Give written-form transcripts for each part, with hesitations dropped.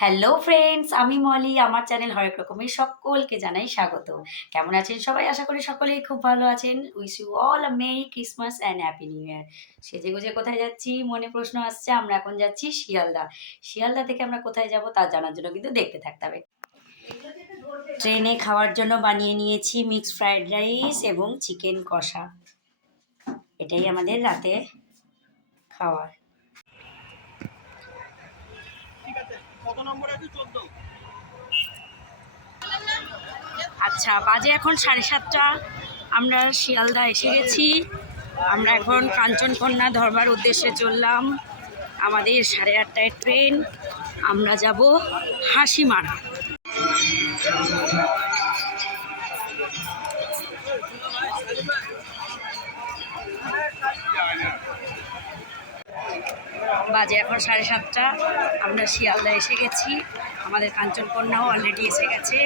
Hello friends, আমি মলি। আমার channel হরেক রকমের সকলকে জানাই স্বাগত। কেমন আছেন সবাই? আশা করি সকলেই খুব ভালো আছেন। Wish you all a merry Christmas and happy new year. সেজেগুজে কোথায় যাচ্ছি মনে প্রশ্ন আসছে। আমরা এখন যাচ্ছি শিয়ালদা। শিয়ালদা থেকে আমরা কোথায় যাব তা জানার জন্য কিন্তু দেখতে থাকতে হবে। ট্রেনে খাওয়ার জন্য বানিয়ে নিয়েছি মিক্সড ফ্রাইড রাইস এবং চিকেন কষা। এটাই আমাদের রাতে খাওয়ার। আচ্ছা, বাজে এখন 7:30। আমরা শিয়ালদা এসে গেছি। আমরা এখন কাঞ্চনকন্যা ধরবার উদ্দেশ্যে চললাম। আমাদের 8:30টায় ট্রেন। আমরা যাব হাসিমারা। বাজে এখন 7:30। আমরা শিয়ালদা এসে গেছি। আমাদের কাঞ্চনকন্যাও অলরেডি এসে গেছে।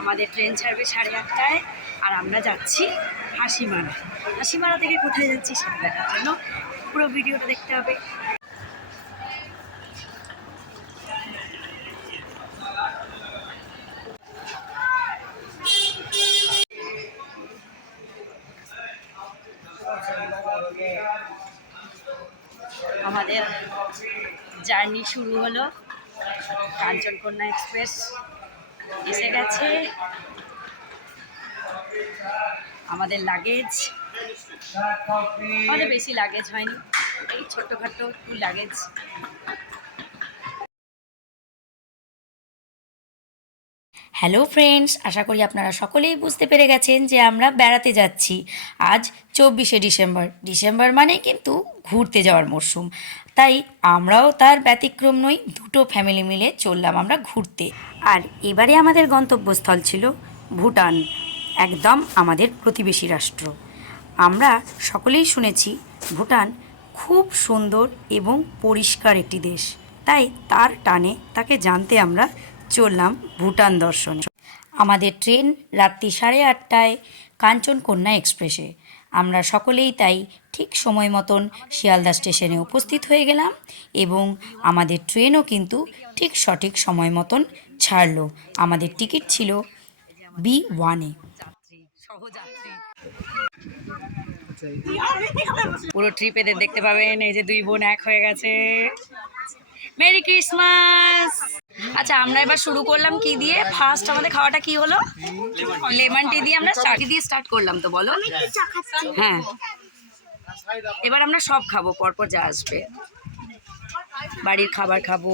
আমাদের ট্রেন ছাড়বে 8:30টায়। আর আমরা যাচ্ছি হাসিমারা। হাসিমারা থেকে কোথায় যাচ্ছি সেটা দেখার জন্য পুরো ভিডিওটা দেখতে হবে। আমাদের জার্নি শুরু হলো। কাঞ্চনকন্যা এক্সপ্রেস এসে গেছে। আমাদের লাগেজ, আমাদের বেশি লাগেজ হয়নি, এই ছোট্টখাটো একটু লাগেজ। হ্যালো ফ্রেন্ডস, আশা করি আপনারা সকলেই বুঝতে পেরে গেছেন যে আমরা বেড়াতে যাচ্ছি। আজ 24শে ডিসেম্বর। ডিসেম্বর মানে কিন্তু ঘুরতে যাওয়ার মরশুম, তাই আমরাও তার ব্যতিক্রম নই। দুটো ফ্যামিলি মিলে চললাম আমরা ঘুরতে। আর এবারে আমাদের গন্তব্যস্থল ছিল ভুটান, একদম আমাদের প্রতিবেশী রাষ্ট্র। আমরা সকলেই শুনেছি ভুটান খুব সুন্দর এবং পরিষ্কার একটি দেশ, তাই তার টানে তাকে জানতে আমরা চললাম ভুটান দর্শনে। আমাদের ট্রেন রাত্রি 8:30টায় কাঞ্চনকন্যা এক্সপ্রেসে। আমরা সকলেই তাই ঠিক সময় মতন শিয়ালদা স্টেশনে উপস্থিত হয়ে গেলাম এবং আমাদের ট্রেনও কিন্তু ঠিক সঠিক সময় মতন ছাড়লো। আমাদের টিকিট ছিল B1-এ। পুরো ট্রিপ এদের দেখতে পাবেন। এই যে দুই বোন এক হয়ে গেছে। Merry Christmas. আচ্ছা, আমরা এবার শুরু করলাম কি দিয়ে? ফার্স্ট আমাদের খাওয়াটা কি হলো? লেমন টি দিয়ে আমরা স্টার্ট করলাম, তো বলো। হ্যাঁ, এবার আমরা সব খাবো পরপর যা আসবে। বাড়ির খাবার খাবো।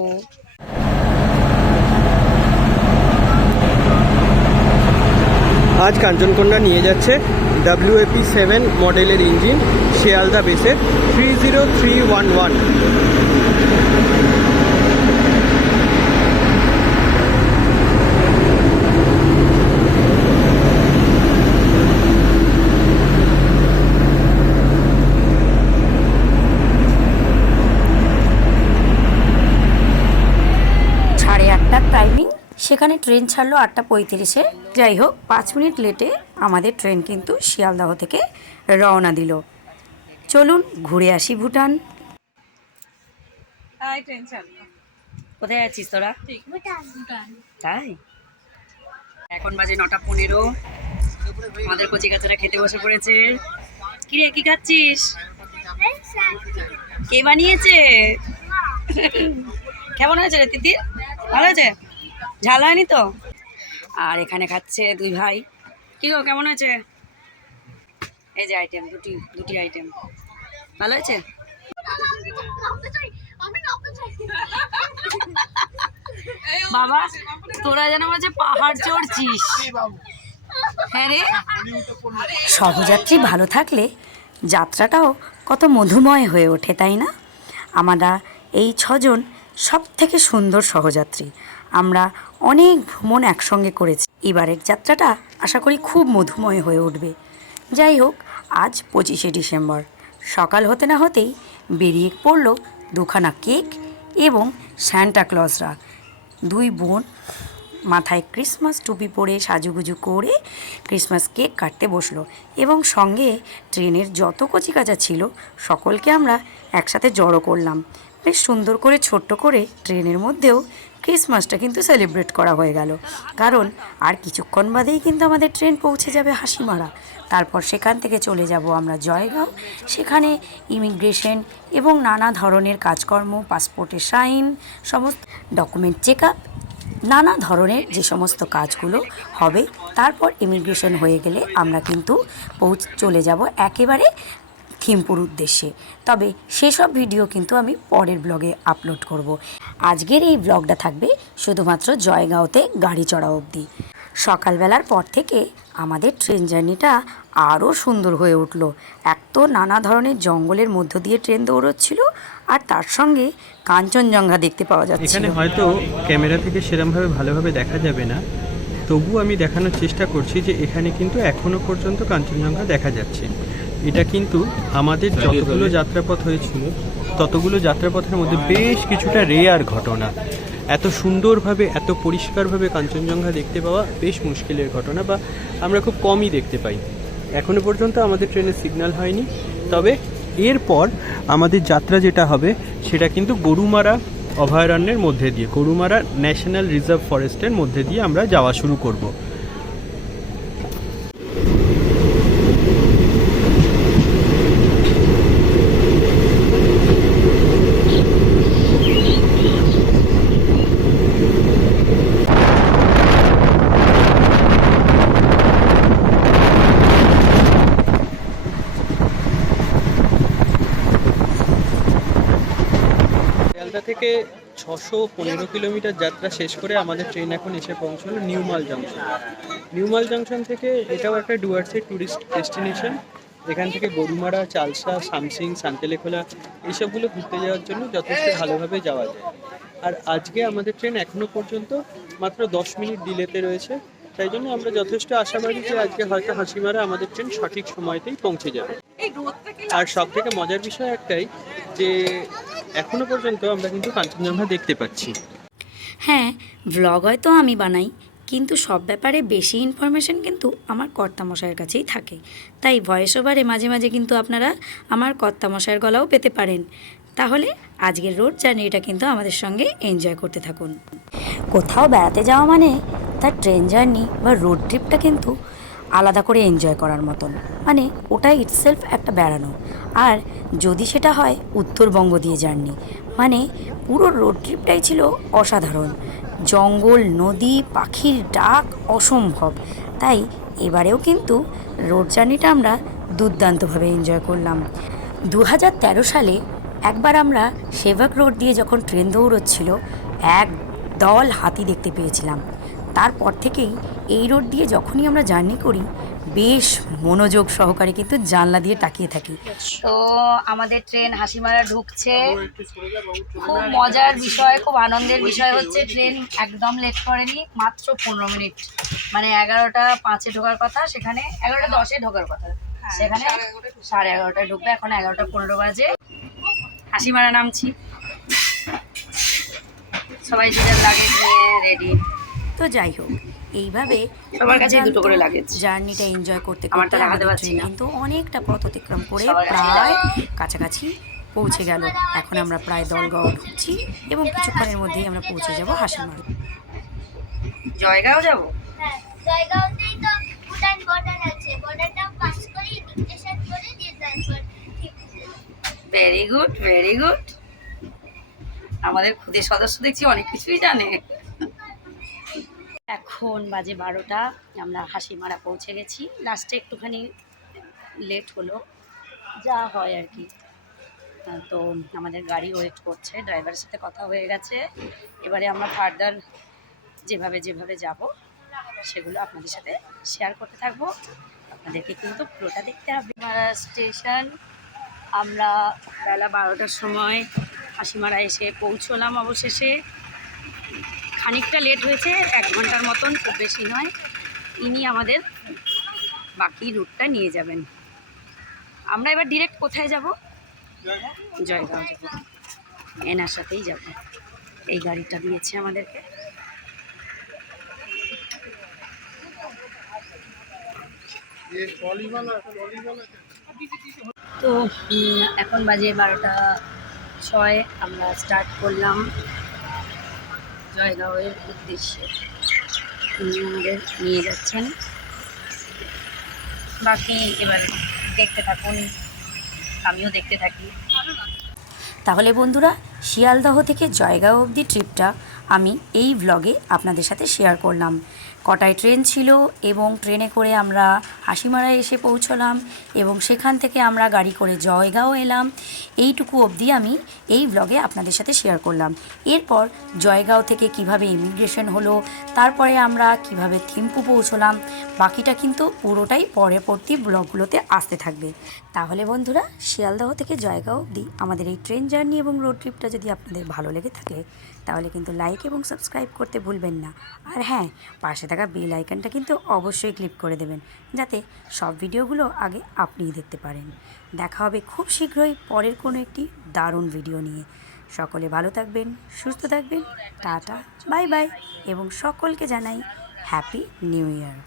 আজ কাঞ্চনকন্যা নিয়ে যাচ্ছে WAP7 মডেলের ইঞ্জিন শিয়ালদা বেসের 30311। টাইমিং, সেখানে ট্রেন ছাড়লো 8:35-এ। যাই হোক, 5 মিনিট লেটে আমাদের ট্রেন কিন্তু শিয়ালদাহ থেকে রওনা দিল। চলুন ঘুরে আসি ভুটান। কোথায় আছিস তোরা? তাই এখন বাজে 9:15। আমাদের কচি কাচারা খেতে বসে পড়েছে। কিরে, কি খাচ্ছিস? কে বানিয়েছে? কেমন হয়েছে রে তিতির? ভালো হয়েছে? ঝাল হয়নি তো? আর এখানে খাচ্ছে দুই ভাই। কি গো, কেমন হয়েছে? এই যে আইটেম, দুটি আইটেম। ভালো হয়েছে? বাবা, তোরা যেন বলছে পাহাড় চড়ছিস। হ্যাঁ রে, সহযাত্রী ভালো থাকলে যাত্রাটাও কত মধুময় হয়ে ওঠে, তাই না? আমরা এই 6জন সব থেকে সুন্দর সহযাত্রী। আমরা অনেক ভ্রমণ একসঙ্গে করেছি। এবারের যাত্রাটা আশা করি খুব মধুময় হয়ে উঠবে। যাই হোক, আজ 25শে ডিসেম্বর। সকাল হতে না হতেই বেরিয়ে পড়ল 2খানা কেক এবং সান্টা ক্লজরা। দুই বোন মাথায় ক্রিসমাস টুপি পরে সাজুগুজু করে ক্রিসমাস কেক কাটতে বসলো এবং সঙ্গে ট্রেনের যত কচিকাঁচা ছিল সকলকে আমরা একসাথে জড়ো করলাম। বেশ সুন্দর করে ছোট্ট করে ট্রেনের মধ্যেও ক্রিসমাসটা কিন্তু সেলিব্রেট করা হয়ে গেল। কারণ আর কিছুক্ষণ বাদেই কিন্তু আমাদের ট্রেন পৌঁছে যাবে হাসিমারা। তারপর সেখান থেকে চলে যাব আমরা জয়গাঁও। সেখানে ইমিগ্রেশন এবং নানা ধরনের কাজকর্ম, পাসপোর্টের সাইন, সমস্ত ডকুমেন্ট চেক আপ, নানা ধরনের যে সমস্ত কাজগুলো হবে। তারপর ইমিগ্রেশন হয়ে গেলে আমরা কিন্তু চলে যাব একেবারে থিম্পুর উদ্দেশ্যে। তবে সেসব ভিডিও কিন্তু আমি পরের ব্লগে আপলোড করব। আজকের এই ব্লগটা থাকবে শুধুমাত্র জয়গাঁওতে গাড়ি চড়া অবধি। সকালবেলার পর থেকে আমাদের ট্রেন জার্নিটা আরও সুন্দর হয়ে উঠল। এক তো নানা ধরনের জঙ্গলের মধ্য দিয়ে ট্রেন দৌড়চ্ছিল, আর তার সঙ্গে কাঞ্চনজঙ্ঘা দেখতে পাওয়া যাচ্ছে। এখানে হয়তো ক্যামেরা থেকে সেরকমভাবে ভালোভাবে দেখা যাবে না, তবু আমি দেখানোর চেষ্টা করছি যে এখানে কিন্তু এখনো পর্যন্ত কাঞ্চনজঙ্ঘা দেখা যাচ্ছে। এটা কিন্তু আমাদের যতগুলো যাত্রাপথ হয়েছিল ততগুলো যাত্রাপথের মধ্যে বেশ কিছুটা রেয়ার ঘটনা। এত সুন্দরভাবে, এত পরিষ্কারভাবে কাঞ্চনজঙ্ঘা দেখতে পাওয়া বেশ মুশকিলের ঘটনা, বা আমরা খুব কমই দেখতে পাই। এখনো পর্যন্ত আমাদের ট্রেনের সিগন্যাল হয়নি, তবে এরপর আমাদের যাত্রা যেটা হবে সেটা কিন্তু গরুমারা অভয়ারণ্যের মধ্যে দিয়ে, গরুমারা ন্যাশনাল রিজার্ভ ফরেস্টের মধ্যে দিয়ে আমরা যাওয়া শুরু করব। শিয়ালদা থেকে 615 কিলোমিটার যাত্রা শেষ করে আমাদের ট্রেন এখন এসে পৌঁছলো নিউমাল জংশন। নিউমাল জংশন থেকে এটাও একটা ডুয়ার্সের ট্যুরিস্ট ডেস্টিনেশন। এখান থেকে গরুমারা, চালসা, সামসিং, সান্তেলেখোলা এইসবগুলো ঘুরতে যাওয়ার জন্য যথেষ্ট ভালোভাবে যাওয়া যায়। আর আজকে আমাদের ট্রেন এখনো পর্যন্ত মাত্র 10 মিনিট ডিলেতে রয়েছে, তাই জন্য আমরা যথেষ্ট আশাবাদী যে আজকে হয়তো হাসিমারা আমাদের ট্রেন সঠিক সময়তেই পৌঁছে যাবে। আর সব থেকে মজার বিষয় একটাই যে এখনো পর্যন্ত আমরা কিন্তু কাঞ্চনজঙ্ঘা দেখতে পাচ্ছি। হ্যাঁ, ব্লগ হয়তো আমি বানাই, কিন্তু সব ব্যাপারে বেশি ইনফরমেশন কিন্তু আমার কর্তামশাইয়ের কাছেই থাকে। তাই ভয়েস ওভারে মাঝে মাঝে কিন্তু আপনারা আমার কর্তামশাইয়ের গলাও পেতে পারেন। তাহলে আজকের রোড জার্নিটা কিন্তু আমাদের সঙ্গে এনজয় করতে থাকুন। কোথাও বেড়াতে যাওয়া মানে তার ট্রেন জার্নি বা রোড ট্রিপটা কিন্তু আলাদা করে এনজয় করার মতন, মানে ওটাই ইটসেলফ একটা বেড়ানো। আর যদি সেটা হয় উত্তরবঙ্গ দিয়ে জার্নি, মানে পুরো রোড ট্রিপটাই ছিল অসাধারণ। জঙ্গল, নদী, পাখির ডাক অসম্ভব। তাই এবারেও কিন্তু রোড জার্নিটা আমরা দুর্দান্তভাবে এনজয় করলাম। 2013 সালে একবার আমরা সেবক রোড দিয়ে যখন ট্রেন দৌড়চ্ছিল, এক দল হাতি দেখতে পেয়েছিলাম। তারপর থেকেই এই রোড দিয়ে যখনই আমরা জার্নি করি বেশ মনোযোগ সহকারে কিন্তু জানলা দিয়ে তাকিয়ে থাকি। তো আমাদের ট্রেন হাসিমারা ঢুকছে। খুব মজার বিষয়, খুব আনন্দের বিষয় হচ্ছে ট্রেন একদম লেট করেনি, মাত্র 15 মিনিট। মানে 11টা 5-এ ঢোকার কথা, সেখানে 11টা 10-এ ঢোকার কথা, সেখানে 11:30টায় ঢুকবে। এখন 11টা 15 বাজে। হাসিমারা নামছি, সবাই যে লাগেজ নিয়ে রেডি। তো যাই হোক, এইভাবে সবার কাছে দুটো করে লাগেজ জার্নিটা এনজয় করতে করতে আমাদের ট্রেন কিন্তু অনেকটা পথ অতিক্রম করে প্রায় কাছাকাছি পৌঁছে গেল। এখন আমরা প্রায় দলগাঁও ঢুকছি এবং কিছুক্ষণের মধ্যেই আমরা পৌঁছে যাব হাসিমারা। জয়গাঁও যাব? হ্যাঁ, জয়গাঁওতেই তো ভুটান বর্ডার আছে, বর্ডারটা পাস করে ইমিগ্রেশন করে দিয়ে তারপর ভেরি গুড, ভেরি গুড। আমাদের খুদে সদস্য দেখছি অনেক কিছুই জানে। এখন বাজে 12টা, আমরা হাসিমারা পৌঁছে গেছি। লাস্টে একটুখানি লেট হলো, যা হয় আর কি। তো আমাদের গাড়ি ওয়েট করছে, ড্রাইভারের সাথে কথা হয়ে গেছে। এবারে আমরা ফার্দার যেভাবে যেভাবে যাব সেগুলো আপনাদের সাথে শেয়ার করতে থাকবো। আপনাদেরকে কিন্তু পুরোটা দেখতে হবে। হাসিমারা স্টেশন, আমরা বেলা 12টার সময় হাসিমারা এসে পৌঁছলাম। অবশেষে খানিকটা লেট হয়েছে, 1 ঘন্টার মতন, খুব বেশি নয়। ইনি আমাদের বাকি রুটটা নিয়ে যাবেন। আমরা এবার ডিরেক্ট কোথায় যাব? জয়গাঁও যাব, এনার সাথেই যাব। এই গাড়িটা দিয়েছে আমাদেরকে। তো এখন বাজে 12টা 6 আমরা স্টার্ট করলাম জয়গাঁওয়ের উদ্দেশ্যে। উনি আমাদের নিয়ে যাচ্ছেন, বাকি এবার দেখতে থাকুন, আমিও দেখতে থাকি। তাহলে বন্ধুরা, শিয়ালদহ থেকে জয়গাঁও অবধি ট্রিপটা আমি এই ভ্লগে আপনাদের সাথে শেয়ার করলাম। কটায় ট্রেন ছিল এবং ট্রেনে করে আমরা হাসিমারায় এসে পৌঁছলাম এবং সেখান থেকে আমরা গাড়ি করে জয়গাঁও এলাম, এইটুকু অবধি আমি এই ভ্লগে আপনাদের সাথে শেয়ার করলাম। এরপর জয়গাঁও থেকে কিভাবে ইমিগ্রেশন হলো, তারপরে আমরা কিভাবে থিম্পু পৌঁছলাম, বাকিটা কিন্তু পুরোটাই পরবর্তী ব্লগগুলোতে আসতে থাকবে। তাহলে বন্ধুরা, শিয়ালদহ থেকে জয়গাঁও অবধি আমাদের এই ট্রেন জার্নি এবং রোড ট্রিপটা যদি আপনাদের ভালো লেগে থাকে তাহলে কিন্তু লাইক এবং সাবস্ক্রাইব করতে ভুলবেন না। আর হ্যাঁ, পাশে থাকা বেল আইকনটা কিন্তু অবশ্যই ক্লিক করে দেবেন, যাতে সব ভিডিওগুলো আগে আপনিই দেখতে পারেন। দেখা হবে খুব শীঘ্রই পরের কোনো একটি দারুণ ভিডিও নিয়ে। সকলে ভালো থাকবেন, সুস্থ থাকবেন, টাটা, বাই বাই, এবং সকলকে জানাই হ্যাপি নিউ ইয়ার।